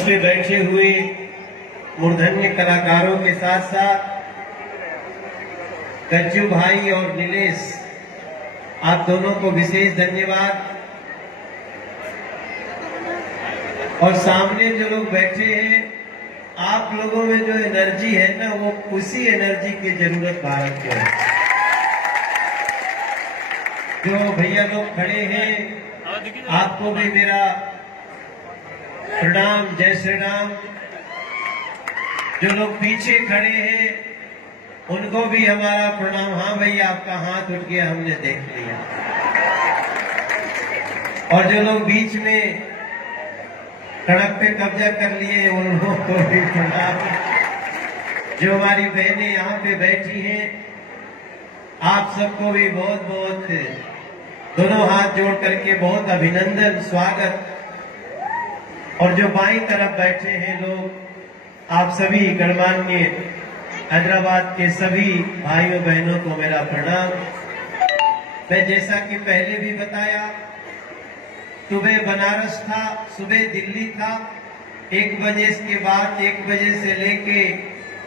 पे बैठे हुए मूर्धन्य कलाकारों के साथ साथ गज्जू भाई और नीलेश, आप दोनों को विशेष धन्यवाद। और सामने जो लोग बैठे हैं, आप लोगों में जो एनर्जी है ना, वो उसी एनर्जी की जरूरत भारत को है। जो भैया लोग खड़े हैं, आपको भी मेरा प्रणाम, जय श्री राम। जो लोग पीछे खड़े हैं, उनको भी हमारा प्रणाम। हाँ भैया, आपका हाथ उठ गया, हमने देख लिया। और जो लोग बीच में सड़क पे कब्जा कर लिए, उन लोगों को भी प्रणाम। जो हमारी बहनें यहाँ पे बैठी हैं, आप सबको भी बहुत बहुत दोनों हाथ जोड़ करके बहुत अभिनंदन, स्वागत। और जो बाईं तरफ बैठे हैं लोग, आप सभी गणमान्य हैदराबाद के सभी भाइयों बहनों को मेरा प्रणाम। मैं जैसा कि पहले भी बताया, सुबह बनारस था, सुबह दिल्ली था, 1 बजे के बाद 1 बजे से लेके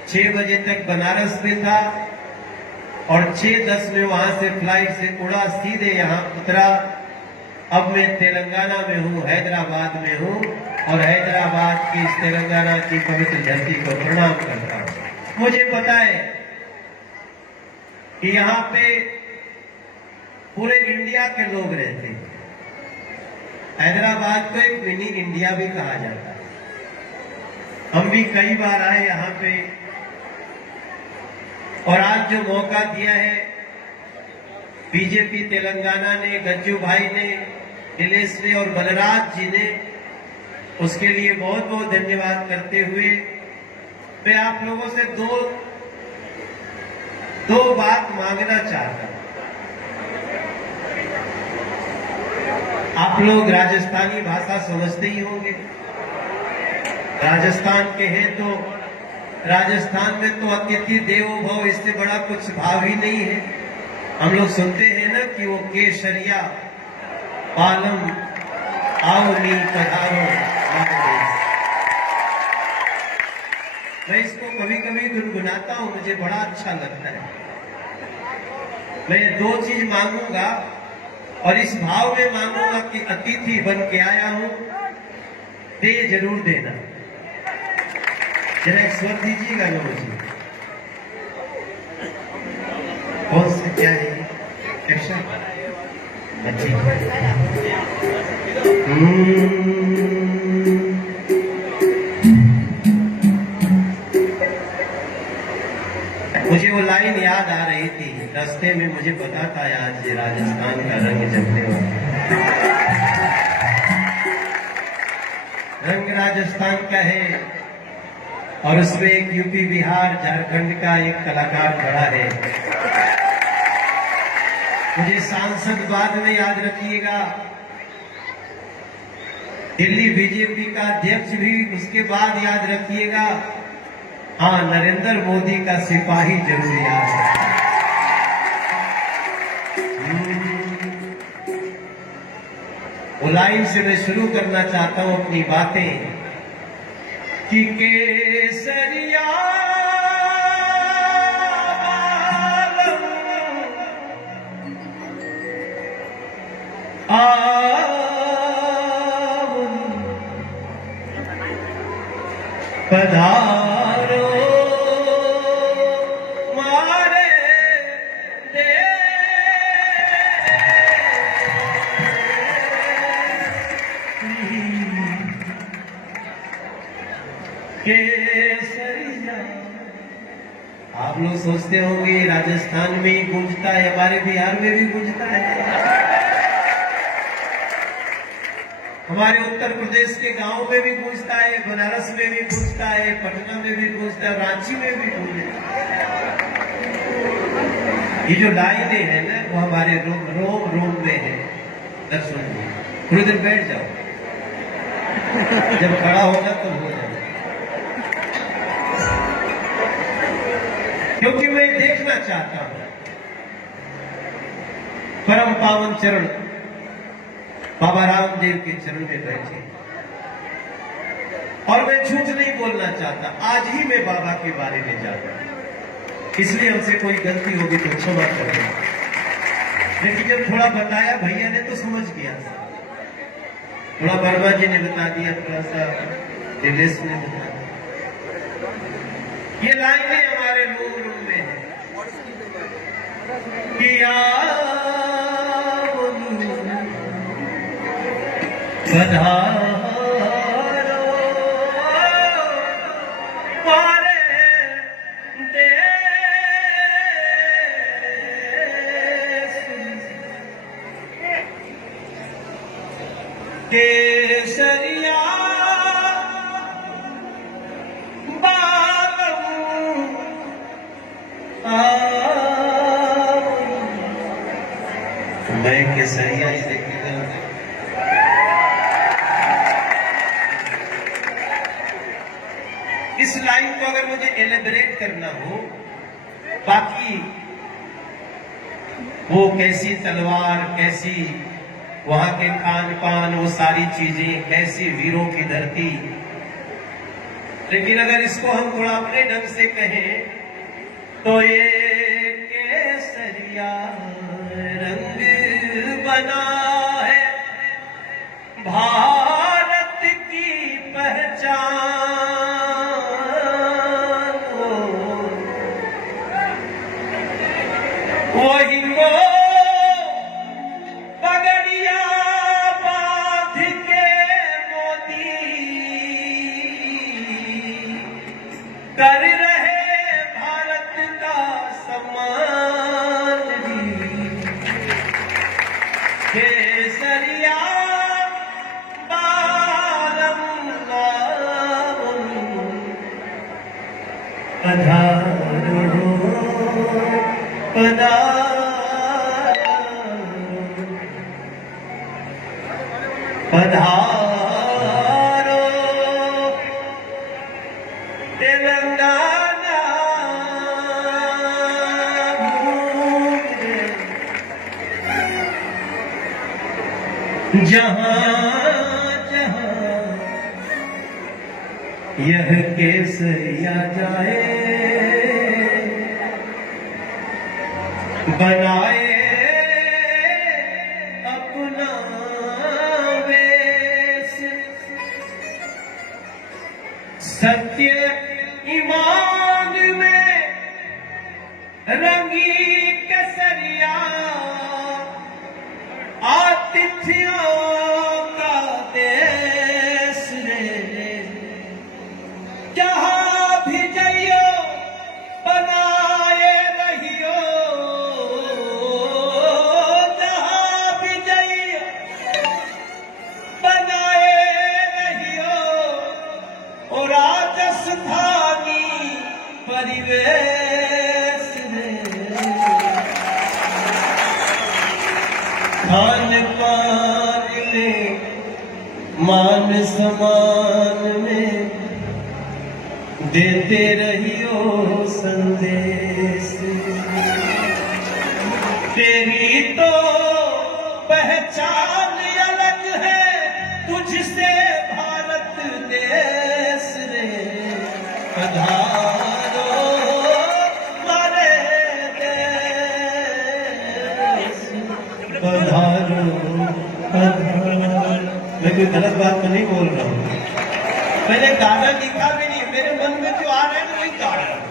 6 बजे तक बनारस में था, और 6:10 में वहां से फ्लाइट से उड़ा, सीधे यहाँ उतरा। अब मैं तेलंगाना में हूँ, हैदराबाद में हूँ, और हैदराबाद की इस तेलंगाना की पवित्र धरती को प्रणाम करता हूँ। मुझे पता है कि यहाँ पे पूरे इंडिया के लोग रहते हैं। हैदराबाद को एक मिनी इंडिया भी कहा जाता है। हम भी कई बार आए यहाँ पे, और आज जो मौका दिया है बीजेपी तेलंगाना ने, गज्जू भाई ने, नीलेश ने और बलराज जी ने, उसके लिए बहुत बहुत धन्यवाद करते हुए मैं आप लोगों से दो बात मांगना चाहता हूं। आप लोग राजस्थानी भाषा समझते ही होंगे। राजस्थान के हैं तो राजस्थान में तो अतिथि देवो भव, इससे बड़ा कुछ भाव ही नहीं है। हम लोग सुनते हैं ना कि वो केसरिया पालम आओ नी पधारो। मैं इसको कभी कभी गुनगुनाता हूं, मुझे बड़ा अच्छा लगता है। मैं 2 चीज मांगूंगा, और इस भाव में मांगूंगा कि अतिथि बन के आया हूं, दे जरूर देना। जरा एक स्वर दीजिएगा ना मुझे। कौन सा, क्या है एक्शन? अच्छी। मुझे वो लाइन याद आ रही थी रास्ते में, मुझे पता था आज राजस्थान का रंग जमने वाला। रंग राजस्थान का है, और उसमें एक यूपी, बिहार, झारखंड का एक कलाकार खड़ा है। मुझे सांसद बाद में याद रखिएगा, दिल्ली बीजेपी का अध्यक्ष भी उसके बाद याद रखिएगा। हाँ, नरेंद्र मोदी का सिपाही जरूर याद है। वो लाइन से मैं शुरू करना चाहता हूं अपनी बातें कि केसरिया पधारो मारे देश केसरिया। आप लोग सोचते होंगे राजस्थान में ही गूंजता है, हमारे बिहार में भी गूंजता है, हमारे उत्तर प्रदेश के गांव में भी गूंजता है, बनारस में भी गूंजता है, पटना में भी गूंजता है, रांची में भी गूंजता है। ये जो लाइनें हैं ना, वो हमारे रोम रोम में है। दर्शन थोड़ी देर बैठ जाओ, जब खड़ा होगा तो हो जाए, क्योंकि मैं देखना चाहता हूं परम पावन चरण बाबा रामदेव के चरण में बैठे, और मैं झूठ नहीं बोलना चाहता, आज ही मैं बाबा के बारे में जानता हूं, इसलिए हमसे कोई गलती होगी तो क्षमा कर देना। लेकिन जब थोड़ा बताया भैया ने तो समझ गया, थोड़ा वर्मा जी ने बता दिया, थोड़ा सा दिलेश ने बता दिया। ये लाइनें हमारे रूम में है कि पधारो मारे देश केसरिया मैं केसरिया इसे इस लाइन को अगर मुझे एलेबरेट करना हो, बाकी वो कैसी तलवार, कैसी वहां के खान पान, वो सारी चीजें, कैसी वीरों की धरती, लेकिन अगर इसको हम थोड़ा अपने ढंग से कहें तो ये केसरिया रंग बना है भारत की पहचान, वही को पगड़िया बांध के मोदी कर रहे भारत का सम्मान। केसरिया पधारो पधारो तेलंगाना जहां जहां यह केसरिया जाए, बनाए अपना वेश, सत्य ईमान में रंगी केसरिया, आतिथ्यों का देश रे, जहां भी जाइयो बनाए रहियो, जहां भी जाइयो बनाए रहियो, और राजस्थानी परिवेश में खान पान में मान सम्मान में देते रहियो संदेश। तेरी तो पहचान अलग है, तुझसे भारत देश रे, पधारो मारे देश, पधारो पधारो। मैं कोई गलत बात तो नहीं बोल रहा हूँ, मैंने गाना लिखा भी नहीं, मेरे मन में जो आ रहा है वही गा रहा हूं।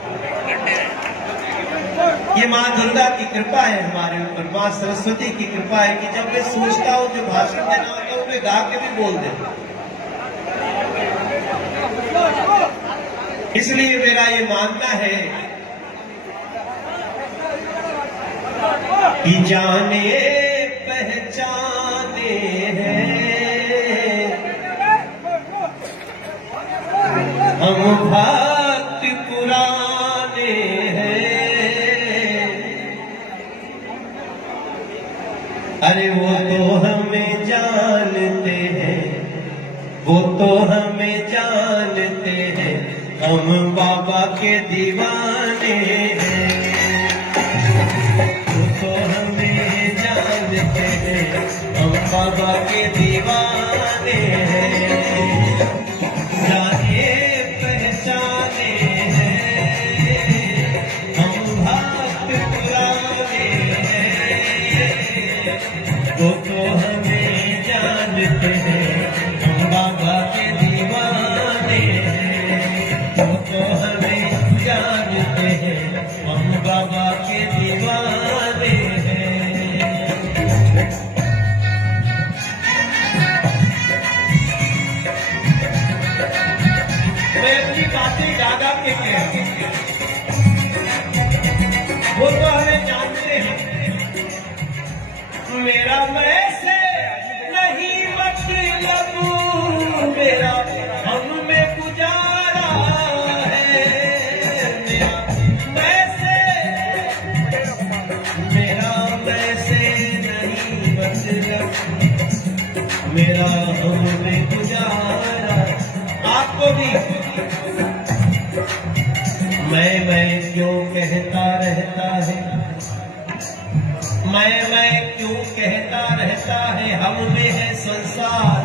ये माँ दुर्गा की कृपा है हमारे ऊपर, माँ सरस्वती की कृपा है कि जब मैं सोचता हूँ जो भाषण देना होता है मैं गा के भी बोल देता। इसलिए मेरा ये मानना है कि जाने पहचाने हैं हम भक्त पुराने हैं, अरे वो तो हमें जानते हैं, वो तो हमें जानते हैं, हम बाबा के दीवाने हैं, वो तो हमें जानते हैं, हम बाबा के दीवाने हैं। वो तो हमें जानते हैं, हम बाबा के दीवाने हैं। मैं अपनी बातें गा के कहती हूँ, वो तो हमें जानते हैं। मेरा मैं से नहीं मतलब, मेरा हम में गुजारा है। मेरा मैं से नहीं मतलब, मेरा हम में गुजारा। आपको भी मैं क्यों कहता रहता है, मैं क्यों कहता रहता है। हम में है संसार,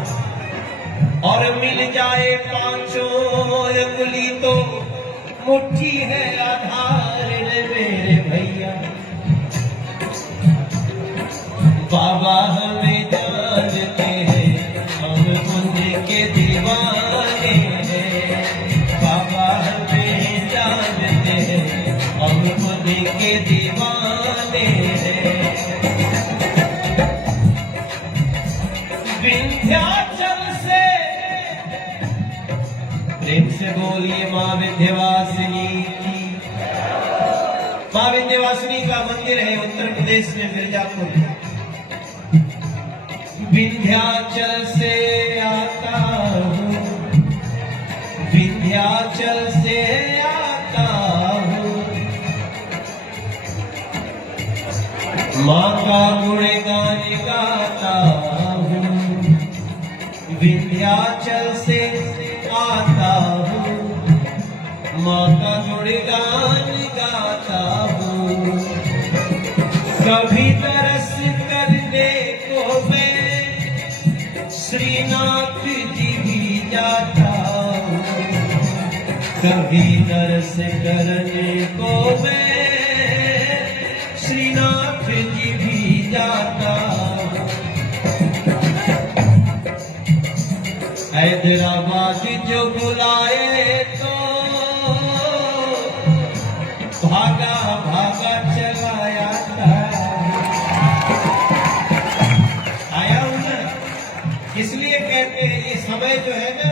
और मिल जाए पांचों अंगुली तो मुट्ठी है आधार। मेरे भैया बाबा हमें जानते हैं, हम उनके दीवाने हैं। बाबा हमें जानते हैं, हम उनके दीवाने हैं। विंध्याचल से प्रेम से बोलिए माँ विंध्यवासिनी की। माँ विंध्यवासिनी का मंदिर है उत्तर प्रदेश में मिर्जापुर। विंध्याचल से आता हूँ, विंध्याचल से आता हूँ, माँ का गुणगान गाता हूँ। विंध्याचल से आता हूँ, माँ का गुणगान गाता हूँ। कभी तरस करने को मैं श्रीनाथ जी भी जाता हूँ, कभी तरस करने को मैं श्रीनाथ जी भी जाता हूँ। हैदराबाद जो बुलाए तो भागा भागा चला आता। आया हूं ना, इसलिए कहते हैं ये समय जो है ना,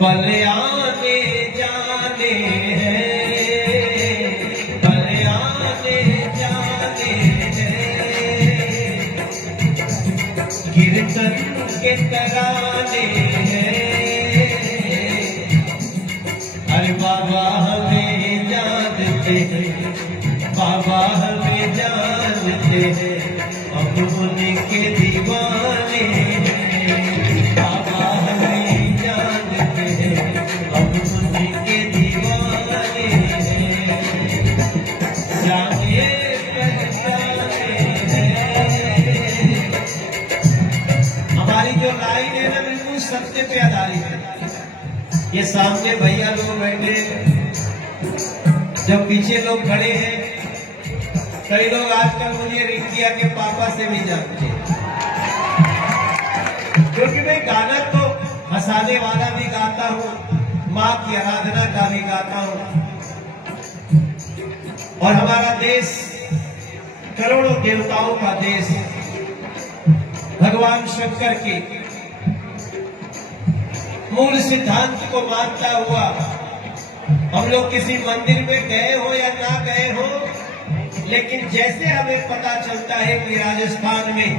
पल आने जाने हैं, पल आने जाने हैं, कीर्तन के तराने हैं। अरे बाबा हमें जानते हैं, बाबा हमें जानते हैं, अब उनके दीवाने हैं। बाबा हमें जानते हैं, अब उनके दीवाने हैं। जाने पहचाने हैं। हमारी जो लाइन है ना, बिल्कुल सत्य पे आधारित है। ये सामने भैया लोग बैठे, जब पीछे लोग खड़े हैं, कई लोग आजकल मुझे रिंकिया के पापा से भी जानते हैं, क्योंकि मैं गाना तो हंसाने वाला भी गाता हूँ, माँ की आराधना का भी गाता हूँ। और हमारा देश करोड़ों देवताओं का देश, भगवान शंकर के मूल सिद्धांत को मानता हुआ, हम लोग किसी मंदिर में गए हो या ना गए हो, लेकिन जैसे हमें पता चलता है कि राजस्थान में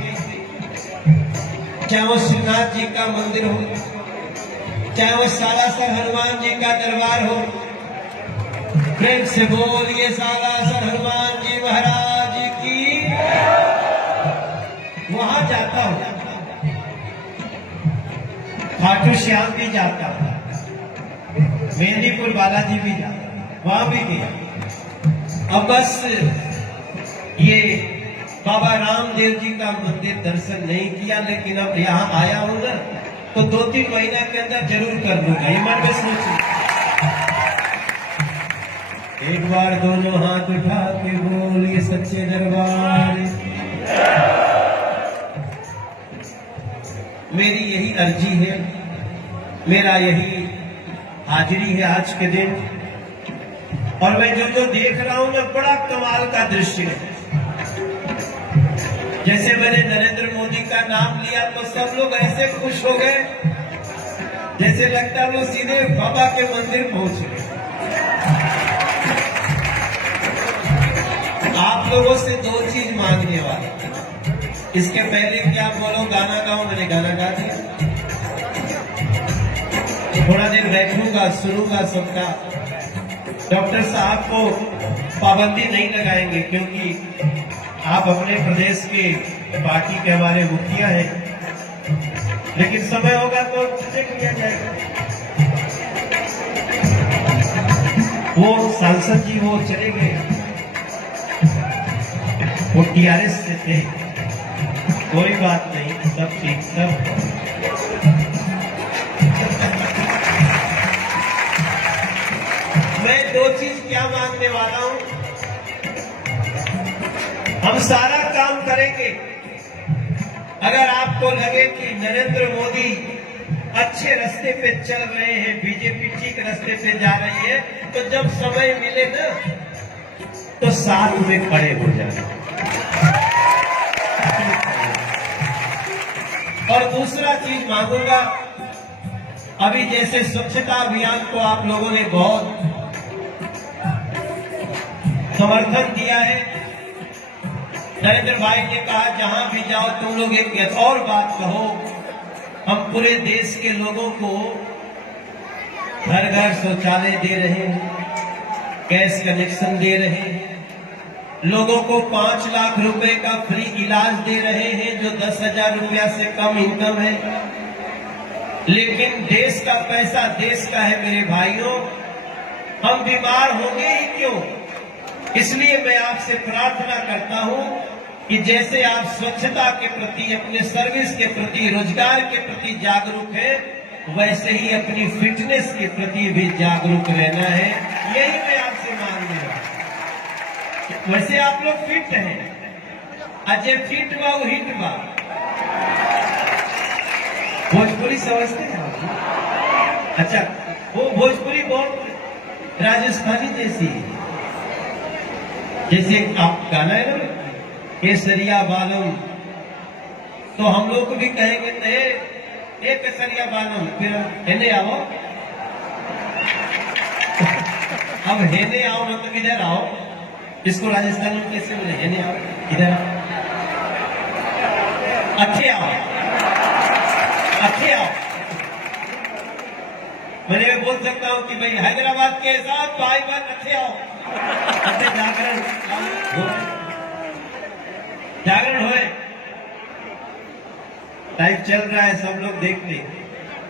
चाहे वो श्रीनाथ जी का मंदिर हो, चाहे वो सालासर हनुमान जी का दरबार हो, प्रेम से बोलिए सालासर हनुमान जी महाराज की, वहां जाता हूं। खाटू श्याम भी जाता हूं, मेहंदीपुर बालाजी भी जाता, वहां भी गया। अब बस ये बाबा रामदेव जी का मंदिर दर्शन नहीं किया, लेकिन अब यहाँ आया हूं ना, तो 2-3 महीना के अंदर जरूर कर लूंगा। ये मन में सोचिए, एक बार दोनों हाथ उठा के बोलिए सच्चे दरबार। मेरी यही अर्जी है, मेरा यही हाजिरी है आज के दिन। और मैं जो देख रहा हूं ना, बड़ा कमाल का दृश्य है। जैसे मैंने नरेंद्र मोदी का नाम लिया तो सब लोग ऐसे खुश हो गए जैसे लगता है वो सीधे बाबा के मंदिर पहुंच गए। आप लोगों से दो चीज मांगने वाला। इसके पहले क्या बोलो गाना गाओ, मैंने गाना गा दिया। थोड़ा देर बैठूंगा, सुनूंगा सबका। डॉक्टर साहब को पाबंदी नहीं लगाएंगे क्योंकि आप अपने प्रदेश के पार्टी के हमारे मुखिया हैं, लेकिन समय होगा तो चेक किया जाएगा। वो सांसद जी वो चले गए, वो टीआरएस से थे। कोई बात नहीं, सब ठीक सब। मैं दो चीज क्या मांगने वाला हूं। हम सारा काम करेंगे। अगर आपको लगे कि नरेंद्र मोदी अच्छे रास्ते पे चल रहे हैं, बीजेपी ठीक रास्ते पे जा रही है, तो जब समय मिले ना तो साथ में खड़े हो जाए। और दूसरा चीज मांगूंगा, अभी जैसे स्वच्छता अभियान को आप लोगों ने बहुत समर्थन दिया है। नरेंद्र भाई ने कहा जहां भी जाओ तुम लोग एक और बात कहो, हम पूरे देश के लोगों को घर घर शौचालय दे रहे हैं, गैस कनेक्शन दे रहे हैं, लोगों को 5 लाख रुपए का फ्री इलाज दे रहे हैं जो 10,000 रुपया से कम इनकम है। लेकिन देश का पैसा देश का है मेरे भाइयों, हम बीमार होंगे ही क्यों। इसलिए मैं आपसे प्रार्थना करता हूं कि जैसे आप स्वच्छता के प्रति, अपने सर्विस के प्रति, रोजगार के प्रति जागरूक हैं, वैसे ही अपनी फिटनेस के प्रति भी जागरूक रहना है। यही मैं आपसे मांग रहा हूं। वैसे आप लोग फिट हैं, अजय फिट बा वो हिट बा। भोजपुरी समझते हैं आप? अच्छा, वो भोजपुरी बहुत राजस्थानी जैसी है। जैसे आप गाना है ना, केसरिया बालम, तो हम लोग को भी कहेंगे ए केसरिया बालम, फिर हेने आओ। अब हेने आओ मतलब इधर आओ। इसको राजस्थान में कैसे बोले? हेने आओ, इधर आओ, अच्छे आओ, अच्छे आओ। मैंने बोल सकता हूं कि भाई हैदराबाद के साथ भाई बात अच्छे आओ। जागरण होए, लाइव चल रहा है, सब लोग देख ले।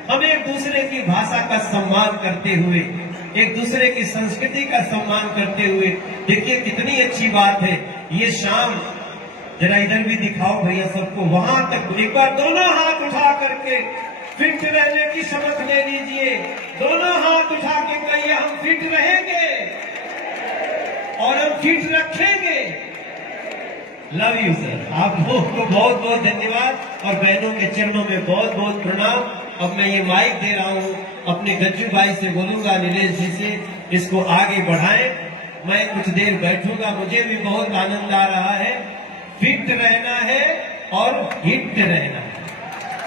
हम एक दूसरे की भाषा का सम्मान करते हुए, एक दूसरे की संस्कृति का सम्मान करते हुए, देखिए कितनी अच्छी बात है। ये शाम जरा इधर भी दिखाओ भैया सबको, वहां तक एक बार दोनों हाथ उठा करके फिट रहने की शपथ ले लीजिए। दोनों हाथ उठा के कहिए हम फिट रहेंगे और हम फिट रखेंगे। लव यू सर, आप लोगों को बहुत बहुत धन्यवाद और बहनों के चरणों में बहुत बहुत प्रणाम। अब मैं ये माइक दे रहा हूँ अपने गज्जू भाई से, बोलूंगा नीलेश जी से इसको आगे बढ़ाएं। मैं कुछ देर बैठूंगा, मुझे भी बहुत आनंद आ रहा है। फिट रहना है और हिट रहना है।